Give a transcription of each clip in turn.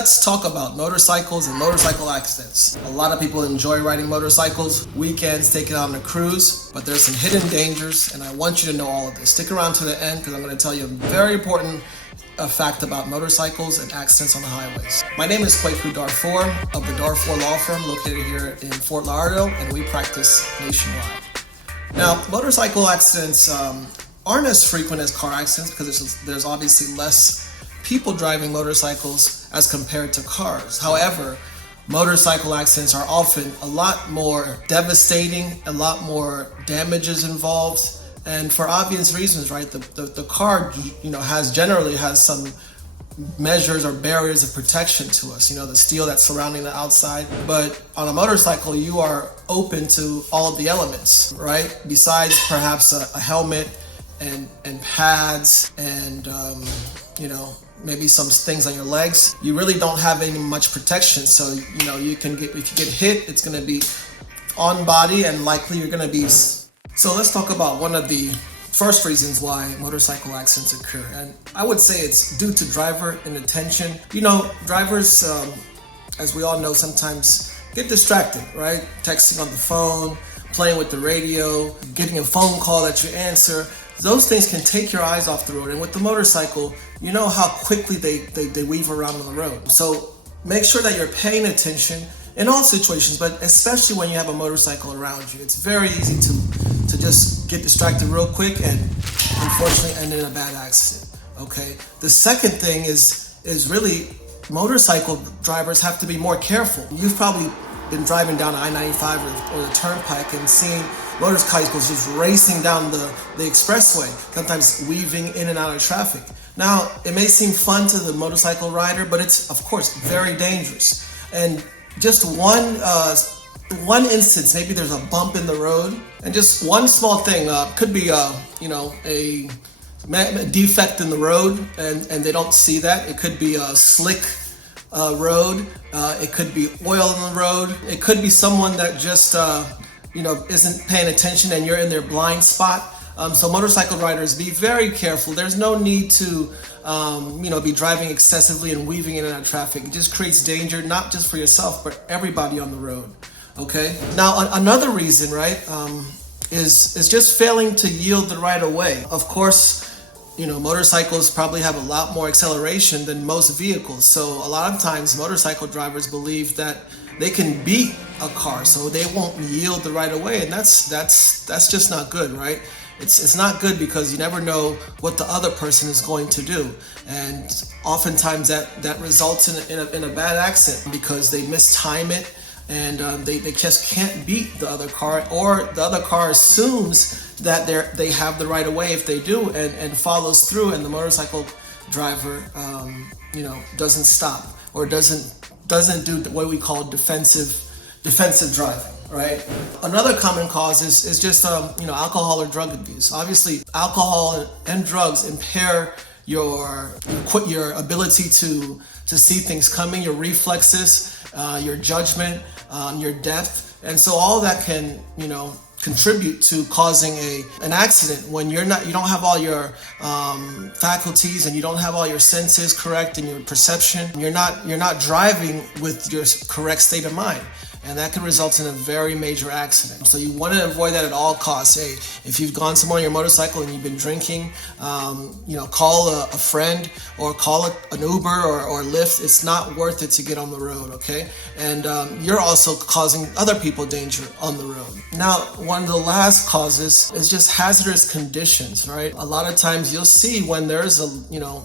Let's talk about motorcycles and motorcycle accidents. A lot of people enjoy riding motorcycles, weekends, taking on a cruise, but there's some hidden dangers, and I want you to know all of this. Stick around to the end because I'm going to tell you a very important fact about motorcycles and accidents on the highways. My name is Kweku Darfoor of the Darfoor Law Firm located here in Fort Lauderdale, and we practice nationwide. Now, motorcycle accidents aren't as frequent as car accidents because there's obviously less people driving motorcycles as compared to cars. However, motorcycle accidents are often a lot more devastating, a lot more damages involved, and for obvious reasons, right? The car, generally has some measures or barriers of protection to us, the steel that's surrounding the outside. But on a motorcycle, you are open to all of the elements, right? Besides perhaps a helmet and pads and, maybe some things on your legs, you really don't have any much protection. So, if you get hit, it's going to be on body and likely you're going to be. So let's talk about one of the first reasons why motorcycle accidents occur. And I would say it's due to driver inattention. Drivers, as we all know, sometimes get distracted, right? Texting on the phone, playing with the radio, getting a phone call that you answer. Those things can take your eyes off the road. And with the motorcycle, you know how quickly they weave around on the road. So make sure that you're paying attention in all situations, but especially when you have a motorcycle around you. It's very easy to just get distracted real quick and unfortunately end in a bad accident, okay? The second thing is really motorcycle drivers have to be more careful. You've probably been driving down I-95 or the turnpike and seeing motorcycles just racing down the expressway, sometimes weaving in and out of traffic. Now, it may seem fun to the motorcycle rider, but it's, of course, very dangerous. And just one instance, maybe there's a bump in the road, and just one small thing, could be a defect in the road, and they don't see that. It could be a slick road. It could be oil in the road. It could be someone that just isn't paying attention and you're in their blind spot. So motorcycle riders, be very careful. There's no need to be driving excessively and weaving in and out of traffic. It just creates danger, not just for yourself, but everybody on the road. Okay. Now, another reason, right, is just failing to yield the right of way. Of course, motorcycles probably have a lot more acceleration than most vehicles. So a lot of times motorcycle drivers believe that they can beat a car, so they won't yield the right of way. And that's just not good, right? It's not good because you never know what the other person is going to do. And oftentimes that results in a bad accident because they mistime it and they just can't beat the other car, or the other car assumes that they have the right of way if they do and follows through, and the motorcycle driver doesn't stop or doesn't do what we call defensive driving, right? Another common cause is just alcohol or drug abuse. Obviously, alcohol and drugs impair your ability to see things coming, your reflexes, your judgment, your depth, and so all that can contribute to causing an accident when you don't have all your faculties and you don't have all your senses correct and your perception. You're not driving with your correct state of mind, and that can result in a very major accident. So you want to avoid that at all costs. Hey, if you've gone somewhere on your motorcycle and you've been drinking, call a friend or call an Uber or Lyft. It's not worth it to get on the road, okay? And you're also causing other people danger on the road. Now, one of the last causes is just hazardous conditions, right? A lot of times you'll see when there's a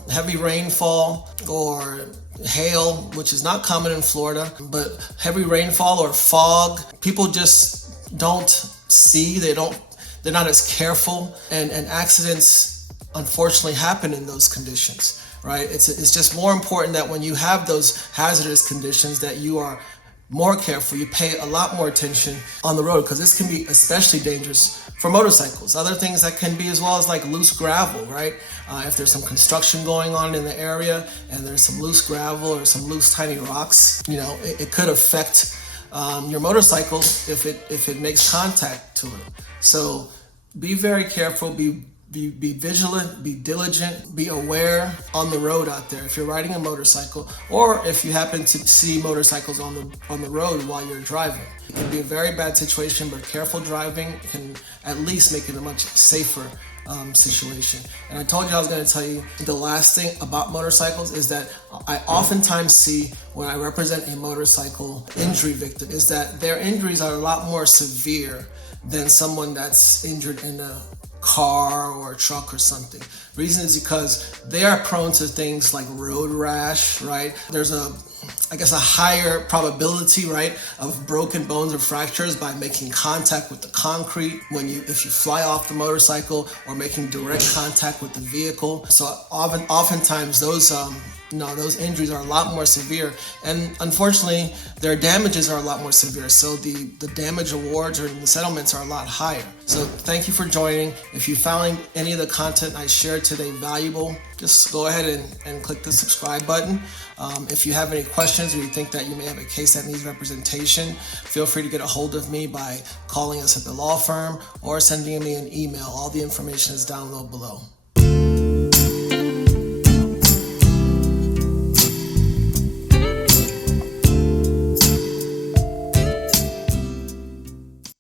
heavy rainfall or hail, which is not common in Florida, but heavy rainfall or fog, people just don't see, they're not as careful, and accidents unfortunately happen in those conditions, right? It's just more important that when you have those hazardous conditions that you are more careful, you pay a lot more attention on the road, because this can be especially dangerous for motorcycles. Other things that can be as well as like loose gravel, right? If there's some construction going on in the area and there's some loose gravel or some loose tiny rocks, it could affect your motorcycle if it makes contact to it. So be very careful, be be vigilant, be diligent, be aware on the road out there. If you're riding a motorcycle, or if you happen to see motorcycles on the road while you're driving, it can be a very bad situation, but careful driving can at least make it a much safer situation. And I told you I was going to tell you the last thing about motorcycles is that I oftentimes see when I represent a motorcycle injury victim is that their injuries are a lot more severe than someone that's injured in a car or a truck or something. Reason is because they are prone to things like road rash, right? There's a higher probability, right, of broken bones or fractures by making contact with the concrete if you fly off the motorcycle, or making direct contact with the vehicle. So oftentimes those injuries are a lot more severe, and unfortunately their damages are a lot more severe. So the damage awards or the settlements are a lot higher. So thank you for joining. If you found any of the content I shared today valuable, just go ahead and click the subscribe button. If you have any questions or you think that you may have a case that needs representation, feel free to get a hold of me by calling us at the law firm or sending me an email. All the information is down below.